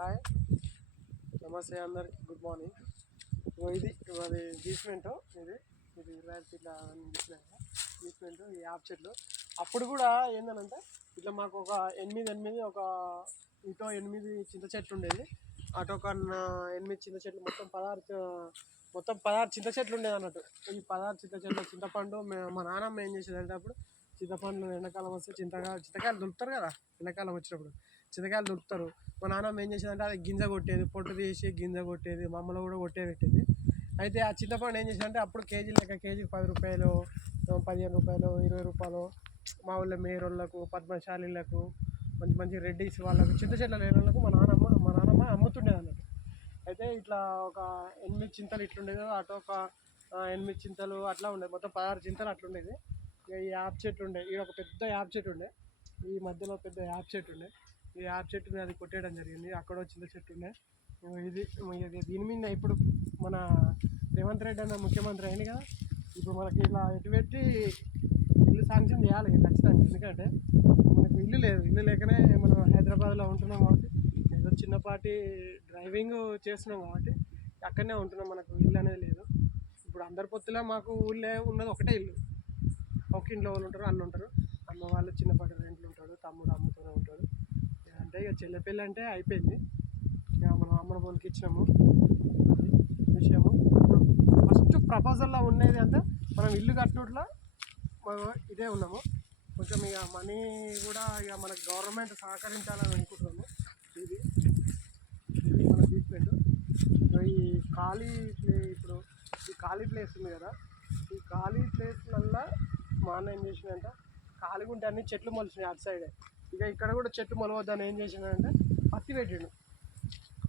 Hi నమస్తే అందరికి. Good morning ఇగో ఇది అది బీస్మెంట్ ఇది ఇది ఇరవై ఐదు బీస్మెంట్ ఈ యాప్ చెట్లు. అప్పుడు కూడా ఏంటంటే ఇట్లా మాకు ఒక ఎనిమిది ఎనిమిది ఒక ఇటో ఎనిమిది చింత చెట్లు ఉండేది. అటు ఒక ఎనిమిది చింత చెట్లు మొత్తం పదహారు మొత్తం పదహారు చింత చెట్లు ఉండేది అన్నట్టు. ఈ పదహారు చింత చెట్లు చింతపండు మే- మా నాన్నమ్మ ఏం చేసేదంటే అప్పుడు చింతపండు ఎండాకాలం వస్తే చింతగా చింతకాయలు దొరుకుతారు కదా ఎండాకాలం వచ్చినప్పుడు. చింతకాయలు దొరుకుతారు మా నాన్నమ్మ ఏం చేసేదంటే అది గింజ కొట్టేది పొట్టు తీసి గింజ కొట్టేది మమ్మల్ని కూడా కొట్టే పెట్టేది. అయితే ఆ చింతపండు ఏం చేసేదంటే అప్పుడు కేజీ లెక్క కేజీకి పది రూపాయలు పదిహేను రూపాయలు ఇరవై రూపాయలు మా ఊళ్ళో మేరోళ్ళకు పద్మశాలీలకు మంచి మంచి రెడ్డిస్ వాళ్ళకు చింత చెట్ల లేని వాళ్ళకు మా నాన్నమ్మ మా నాన్నమ్మ అమ్ముతుండేది అన్నట్టు. అయితే ఇట్లా ఒక ఎనిమిది చింతలు ఇట్లుండేది అటు ఒక ఎనిమిది చింతలు అట్లా ఉండేది మొత్తం పదహారు చింతలు అట్లుండేది ఈ యాప్ చెట్టు ఉండే ఈ ఒక పెద్ద యాప్ చెట్టు ఉండే ఈ మధ్యలో పెద్ద యాప్ చెట్టు ఉండే. ఈ యాప్ చెట్టుని అది కొట్టేయడం జరిగింది. అక్కడ చింత చెట్టు ఇది దీని మీద ఇప్పుడు మన రేవంత్ రెడ్డి అన్న ముఖ్యమంత్రి అయింది కదా. ఇప్పుడు మనకి ఇలా ఎటు పెట్టి ఇల్లు శాంక్షన్ చేయాలి ఖచ్చితంగా. ఎందుకంటే మనకు ఇల్లు లేదు. ఇల్లు లేకనే మనం హైదరాబాద్లో ఉంటున్నాం కాబట్టి ఏదో చిన్నపాటి డ్రైవింగ్ చేస్తున్నాం కాబట్టి అక్కడనే ఉంటున్నాం. మనకు ఇల్లు అనేది లేదు. ఇప్పుడు అందరి పొత్తులో మాకు ఊళ్ళో ఉన్నది ఒకటే ఇల్లు. ఒక ఇంట్లో వాళ్ళు ఉంటారు అన్న ఉంటారు అమ్మ వాళ్ళు చిన్నపాటి రెంట్లు ఉంటాడు తమ్ముడు అమ్మతోనే ఉంటాడు. ఇక అంటే ఇక చెల్లె అంటే అయిపోయింది. ఇక మనం అమ్మన పోలికి ఇచ్చినాము విషయము. ఫస్ట్ ప్రపోజల్లో ఉండేది అంతా మనం ఇల్లు కట్టుట్లా మనం ఇదే ఉన్నాము. కొంచెం ఇక మనీ కూడా ఇక మనకు గవర్నమెంట్ సహకరించాలని అనుకుంటున్నాము. ఇది. ఇది మన ట్రీట్మెంట్ ఈ ఖాళీ ప్లే ఇప్పుడు ఈ ఖాళీ ప్లేస్ ఉంది కదా. ఈ ఖాళీ ప్లేస్లల్లో మా అన్న ఏం చేసిందంట ఖాళీగా ఉంటే అన్ని చెట్లు మొలిచినాయి అటు సైడే. ఇక ఇక్కడ కూడా చెట్టు మొలవద్దని ఏం చేసిందంటే పత్తి పెట్టిండు.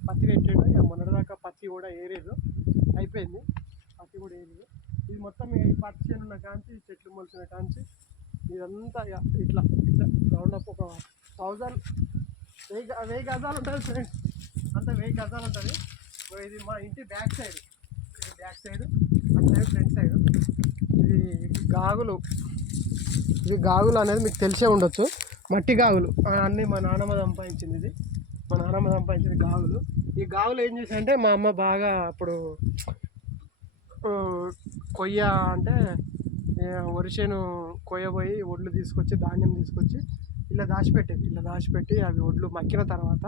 పత్తి పెట్టిండు. ఇక మొన్నటిదాకా పత్తి కూడా ఏరేదు. అయిపోయింది. పత్తి కూడా ఏరేదు. ఇది మొత్తం ఇక ఈ పత్తి చేను ఉన్న కాంచి చెట్లు మొలిచిన కాంచి ఇదంతా ఇక ఇట్లా ఇట్లా రౌండ్ అప్ ఒక థౌజండ్ వెయ్యి వెయ్యి గజాలు ఉంటుంది ఫ్రెండ్స్. అంత వెయ్యి గజాలు ఉంటుంది. ఇది మా ఇంటి బ్యాక్ సైడ్. ఇది బ్యాక్ సైడ్ అటు సైడ్ ఫ్రంట్ సైడ్. ఇది గాగులు. ఇది గాగులు అనేది మీకు తెలిసే ఉండొచ్చు. మట్టి గాగులు. అన్నీ మా నాన్నమ్మ సంపాదించింది ఇది. మా నాన్నమ్మ సంపాదించింది గాగులు. ఈ గాగులు ఏం చేశాయంటే మా అమ్మ బాగా అప్పుడు కొయ్య అంటే వరిసేను వరి చేను కొయ్యబోయి ఒడ్లు తీసుకొచ్చి ధాన్యం తీసుకొచ్చి ఇలా దాచిపెట్టేది. ఇలా దాచిపెట్టి అవి ఒడ్లు మక్కిన తర్వాత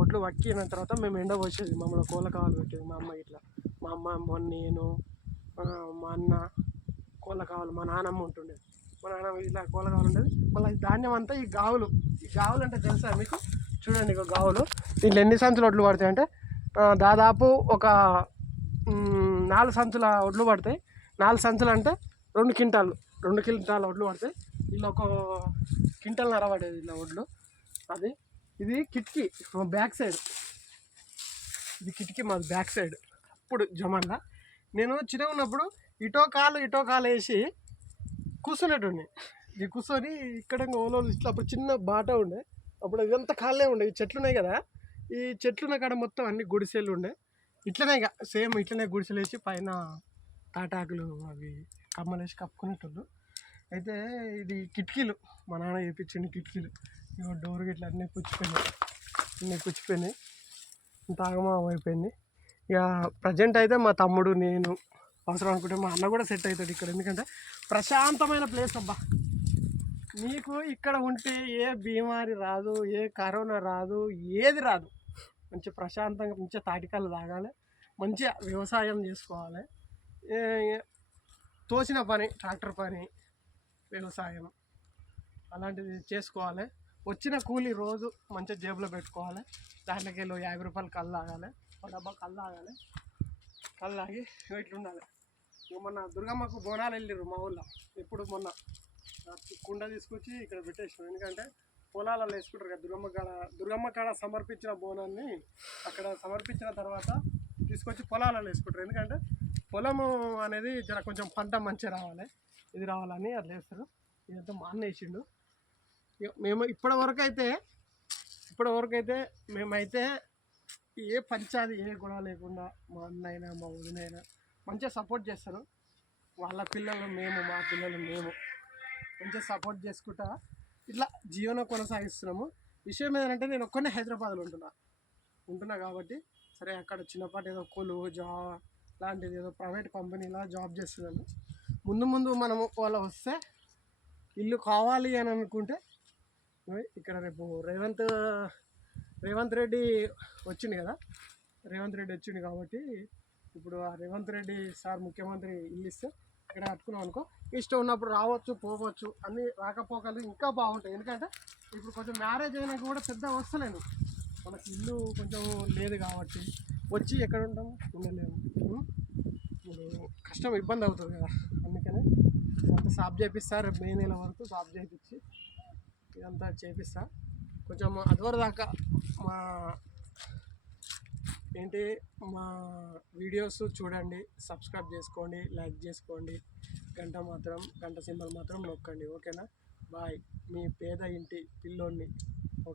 ఒడ్లు మక్కిన తర్వాత మేము ఎండ పోసేది. మమ్మల్ని కోళ్ళ కావాలి పెట్టేది. మా అమ్మ ఇట్లా మా అమ్మ మొన్న నేను మా అన్న కోళ్ళ కావాలి. మా నాన్నమ్మ ఉంటుండేది మా నాన్నమ్మ ఇలా కోళ్ళ కావాలి ఉండేది. మళ్ళీ ఈ ధాన్యం అంతా ఈ గావులు. ఈ గావులు అంటే తెలుసా మీకు? చూడండి ఇక గావులు. దీంట్లో ఎన్ని సంచులు ఒడ్లు పడతాయి అంటే దాదాపు ఒక నాలుగు సంచుల ఒడ్లు పడతాయి. నాలుగు సంచులు అంటే రెండు క్వింటాలు. రెండు క్వింటాల ఒడ్లు పడతాయి. ఇలా ఒక క్వింటల్ నర పడేది ఇలా ఒడ్లు. అది ఇది కిటికీ. Back side. ఇది కిటికీ మాది బ్యాక్ సైడ్. అప్పుడు జమాన్లా నేను చిన్నగా ఉన్నప్పుడు ఇటో కాలు ఇటో కాలు వేసి కూర్చునేటండి ఇది కూర్చొని ఇక్కడ ఓలో ఇట్లా అప్పుడు చిన్న బాట ఉండే. అప్పుడు ఇదంతా కాళ్ళే ఉండే. ఈ చెట్లు ఉన్నాయి కదా ఈ చెట్లున్న కాడ మొత్తం అన్ని గుడిసెలు ఉండే. ఇట్లనే సేమ్ ఇట్లనే గుడిసెలు వేసి పైన తాటాకులు అవి కమ్మలు వేసి కప్పుకునేటోళ్ళు అయితే ఇది కిటికీలు మా నాన్న వేయించింది కిటికీలు. ఇగో డోర్ గిట్ల అన్నీ పుచ్చిపోయినాయి. అన్నీ పుచ్చిపోయినాయి. ఇంత అయిపోయింది ఇక ప్రజెంట్ అయితే మా తమ్ముడు నేను అవసరం అనుకుంటే మా అన్న కూడా సెట్ అవుతాడు ఇక్కడ. ఎందుకంటే ప్రశాంతమైన ప్లేస్ అబ్బా. మీకు ఇక్కడ ఉంటే ఏ బీమారి రాదు ఏ కరోనా రాదు ఏది రాదు. మంచి ప్రశాంతంగా మంచిగా తాటికాలు తాగాలి మంచిగా వ్యవసాయం చేసుకోవాలి. తోచిన పని ట్రాక్టర్ పని వ్యవసాయం అలాంటిది చేసుకోవాలి. వచ్చిన కూలి రోజు మంచిగా జేబులో పెట్టుకోవాలి. దాంట్లోకి వెళ్ళి యాభై రూపాయలు కళ్ళు తాగాలి ఒక డబ్బా కళ్ళు తాగాలి కళ్ళు తాగి ఇట్లా ఉండాలి మొన్న దుర్గమ్మకు బోనాలు వెళ్ళిర్రు మా ఊళ్ళో ఇప్పుడు మొన్న. కుండ తీసుకొచ్చి ఇక్కడ పెట్టేసాం ఎందుకంటే పొలాలలో వేసుకుంటారు కదా దుర్గమ్మ కాడ. దుర్గమ్మ కాడ సమర్పించిన బోనాన్ని అక్కడ సమర్పించిన తర్వాత తీసుకొచ్చి పొలాలలో వేసుకుంటారు. ఎందుకంటే పొలము అనేది జర కొంచెం పంట మంచిగా రావాలి. ఇది రావాలని అట్లా వేస్తారు. ఇదంతా మా అన్న వేసిండు. మేము ఇప్పటి వరకు అయితే ఇప్పటి వరకు అయితే మేమైతే ఏ పంచాది ఏ గొడవ లేకుండా మా అన్న అయినా మా వదినైనా మంచిగా సపోర్ట్ చేస్తారు. వాళ్ళ పిల్లలు మేము మా పిల్లలు మేము మంచిగా సపోర్ట్ చేసుకుంటా ఇట్లా జీవనం కొనసాగిస్తున్నాము. విషయం ఏంటంటే నేను ఒక్కనే హైదరాబాద్లో ఉంటున్నా. ఉంటున్నా కాబట్టి సరే అక్కడ చిన్నపాటి ఏదో కొలు జా లాంటిది ఏదో ప్రైవేట్ కంపెనీలా జాబ్ చేస్తున్నాను ముందు ముందు మనము వాళ్ళ వస్తే ఇల్లు కావాలి అని అనుకుంటే ఇక్కడ రేపు రేవంత్ రేవంత్ రెడ్డి వచ్చింది కదా. రేవంత్ రెడ్డి వచ్చింది కాబట్టి ఇప్పుడు ఆ రేవంత్ రెడ్డి సార్ ముఖ్యమంత్రి ఇల్లు ఇస్తే ఇక్కడ కట్టుకున్నాం అనుకో ఇష్టం ఉన్నప్పుడు రావచ్చు పోవచ్చు అన్ని రాకపోకలు ఇంకా బాగుంటాయి. ఎందుకంటే ఇప్పుడు కొంచెం మ్యారేజ్ అయినాక కూడా పెద్ద వస్తలేను మనకి ఇల్లు కొంచెం లేదు కాబట్టి వచ్చి ఎక్కడ ఉంటాము? ఉండలేము. ఇప్పుడు కష్టం ఇబ్బంది అవుతుంది కదా. అందుకనే అంత సాఫ్ చేపిస్తా రేపు మే నెల వరకు సాఫ్ చేపించి ఇదంతా చేపిస్తా. కొంచెం అదివరదాకా మా ఏంటి మా వీడియోస్ చూడండి సబ్స్క్రైబ్ చేసుకోండి లైక్ చేసుకోండి. గంట మాత్రం గంట సింబల్ మాత్రం నొక్కండి ఓకేనా? బాయ్. మీ పేద ఇంటి పిల్లోని